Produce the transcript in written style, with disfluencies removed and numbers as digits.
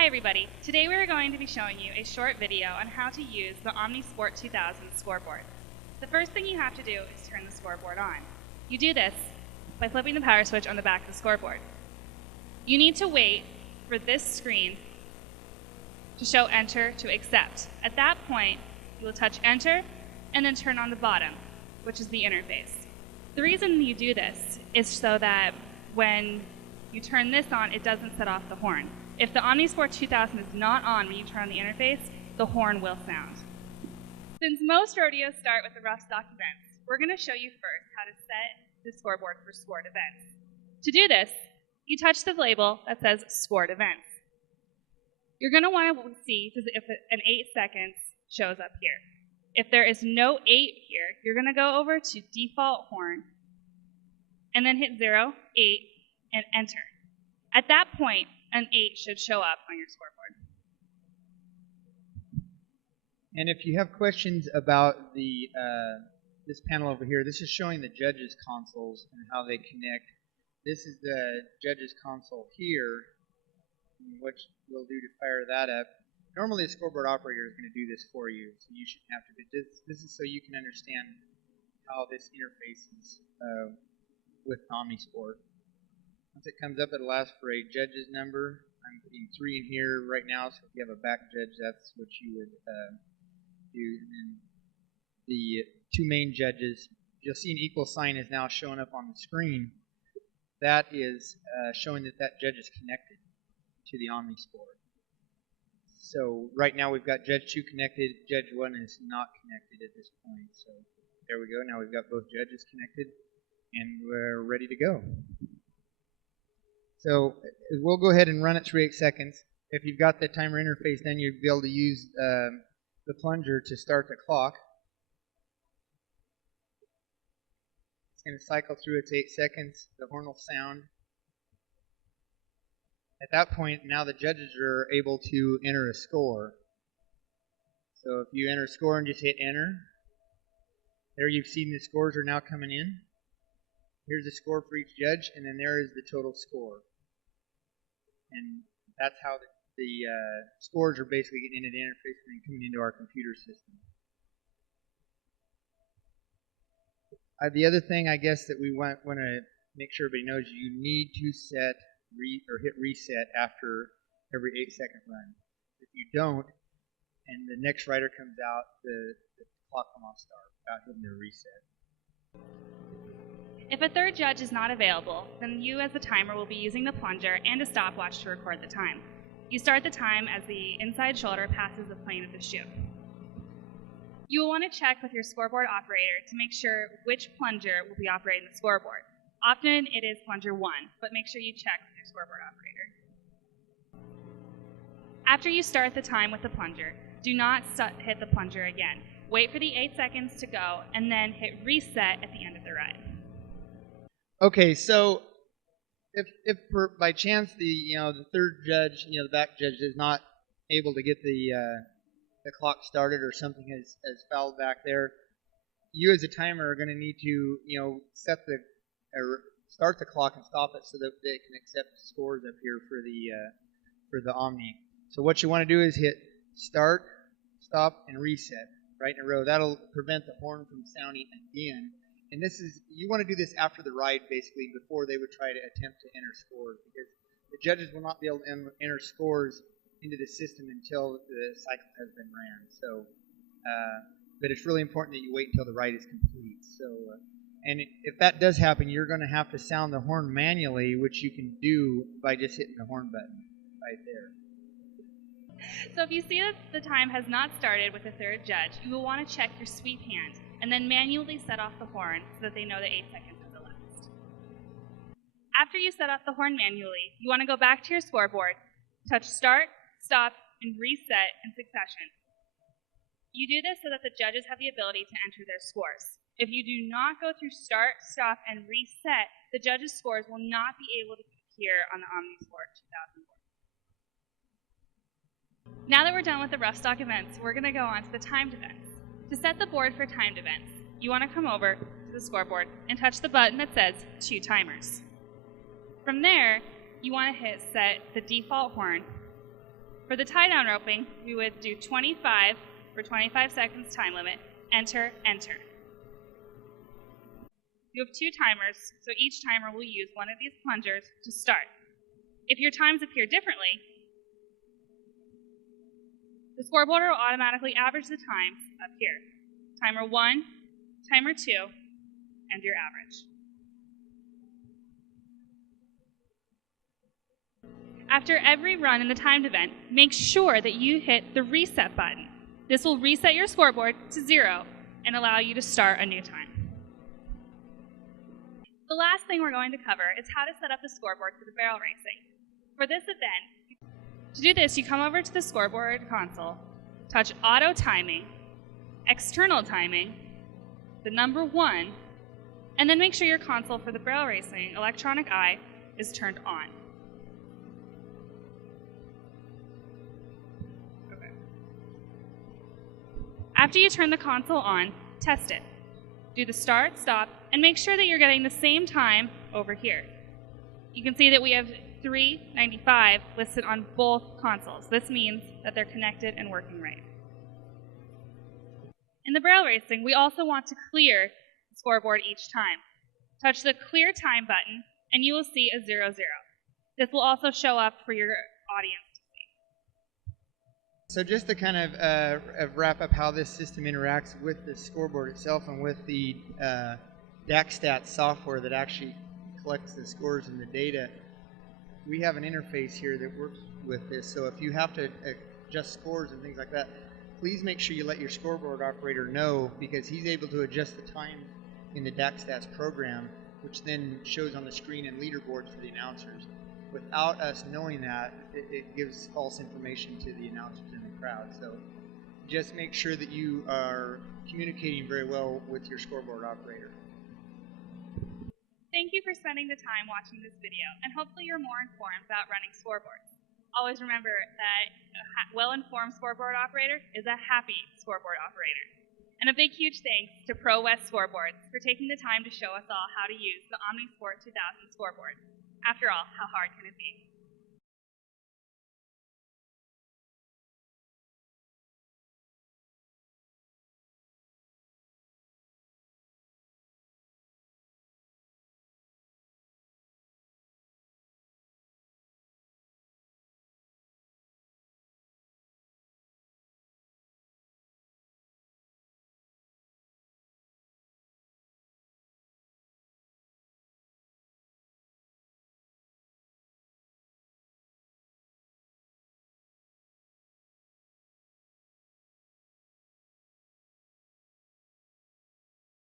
Hi everybody, today we are going to be showing you a short video on how to use the OmniSport 2000 scoreboard. The first thing you have to do is turn the scoreboard on. You do this by flipping the power switch on the back of the scoreboard. You need to wait for this screen to show enter to accept. At that point, you will touch enter and then turn on the bottom, which is the interface. The reason you do this is so that when you turn this on, it doesn't set off the horn. If the OmniSport 2000 is not on when you turn on the interface, the horn will sound. Since most rodeos start with the rough stock events, we're going to show you first how to set the scoreboard for scored events. To do this, you touch the label that says scored events. You're going to want to see if an 8 seconds shows up here. If there is no 8 here, you're going to go over to default horn and then hit 0, 8, and enter. At that point, an 8 should show up on your scoreboard. And if you have questions about the this panel over here, this is showing the judges' consoles and how they connect. This is the judges' console here, which we'll do to fire that up. Normally, a scoreboard operator is going to do this for you, so you shouldn't have to. But this is so you can understand how this interfaces with OmniSport. Once it comes up, it'll ask for a judge's number. I'm putting 3 in here right now, so if you have a back judge, that's what you would do. And then the 2 main judges, you'll see an equal sign is now showing up on the screen. That is showing that that judge is connected to the OmniSport. So right now we've got Judge 2 connected, Judge 1 is not connected at this point. So there we go, now we've got both judges connected, and we're ready to go. So we'll go ahead and run it through 8 seconds. If you've got the timer interface, then you'll be able to use the plunger to start the clock. It's going to cycle through its 8 seconds. The horn will sound. At that point, now the judges are able to enter a score. So if you enter a score and just hit enter, there you've seen the scores are now coming in. Here's the score for each judge, and then there is the total score. And that's how the scores are basically getting into the interface and then coming into our computer system. The other thing, I guess, that we want to make sure everybody knows, you need to set hit reset after every 8-second run. If you don't, and the next rider comes out, the clock will not start without hitting the reset. If a third judge is not available, then you as the timer will be using the plunger and a stopwatch to record the time. You start the time as the inside shoulder passes the plane of the shoe. You will want to check with your scoreboard operator to make sure which plunger will be operating the scoreboard. Often it is plunger 1, but make sure you check with your scoreboard operator. After you start the time with the plunger, do not hit the plunger again. Wait for the 8 seconds to go and then hit reset at the end of the ride. Okay, so if by chance the third judge, the back judge, is not able to get the clock started or something has fouled back there, you as a timer are going to need to start the clock and stop it so that they can accept scores up here for the Omni. So what you want to do is hit start, stop, and reset right in a row. That'll prevent the horn from sounding again. And you want to do this after the ride, basically, before they would try to attempt to enter scores, because the judges will not be able to enter scores into the system until the cycle has been ran. So, but it's really important that you wait until the ride is complete. So, and if that does happen, you're going to have to sound the horn manually, which you can do by just hitting the horn button right there. So if you see that the time has not started with the third judge, you will want to check your sweep hand and then manually set off the horn so that they know that 8 seconds has elapsed. After you set off the horn manually, you want to go back to your scoreboard, touch start, stop, and reset in succession. You do this so that the judges have the ability to enter their scores. If you do not go through start, stop, and reset, the judges' scores will not be able to appear on the OmniSport 2000 board. Now that we're done with the rough stock events, we're going to go on to the timed events. To set the board for timed events, you want to come over to the scoreboard and touch the button that says 2 timers. From there, you want to hit set the default horn For the tie-down roping, we would do 25 for 25 seconds time limit, enter, enter. You have 2 timers, so each timer will use one of these plungers to start. If your times appear differently, the scoreboard will automatically average the times up here. Timer 1, timer 2, and your average. After every run in the timed event, make sure that you hit the reset button. This will reset your scoreboard to 0 and allow you to start a new time. The last thing we're going to cover is how to set up the scoreboard for the barrel racing. For this event, to do this, you come over to the scoreboard console, touch Auto Timing, External Timing, the number 1, and then make sure your console for the barrel racing electronic eye is turned on. Okay. After you turn the console on, test it. Do the start, stop, and make sure that you're getting the same time over here. You can see that we have 3:95 listed on both consoles. This means that they're connected and working right. In the barrel racing, we also want to clear the scoreboard each time. Touch the clear time button, and you will see a 0-0. This will also show up for your audience. So just to kind of wrap up how this system interacts with the scoreboard itself and with the DACStats software that actually collects the scores and the data, we have an interface here that works with this. So if you have to adjust scores and things like that, please make sure you let your scoreboard operator know, because he's able to adjust the time in the DACStats program, which then shows on the screen and leaderboards for the announcers. Without us knowing that, it gives false information to the announcers in the crowd. So just make sure that you are communicating very well with your scoreboard operator. Thank you for spending the time watching this video, and hopefully you're more informed about running scoreboards. Always remember that a well-informed scoreboard operator is a happy scoreboard operator. And a big huge thanks to Pro West Scoreboards for taking the time to show us all how to use the OmniSport 2000 scoreboard. After all, how hard can it be?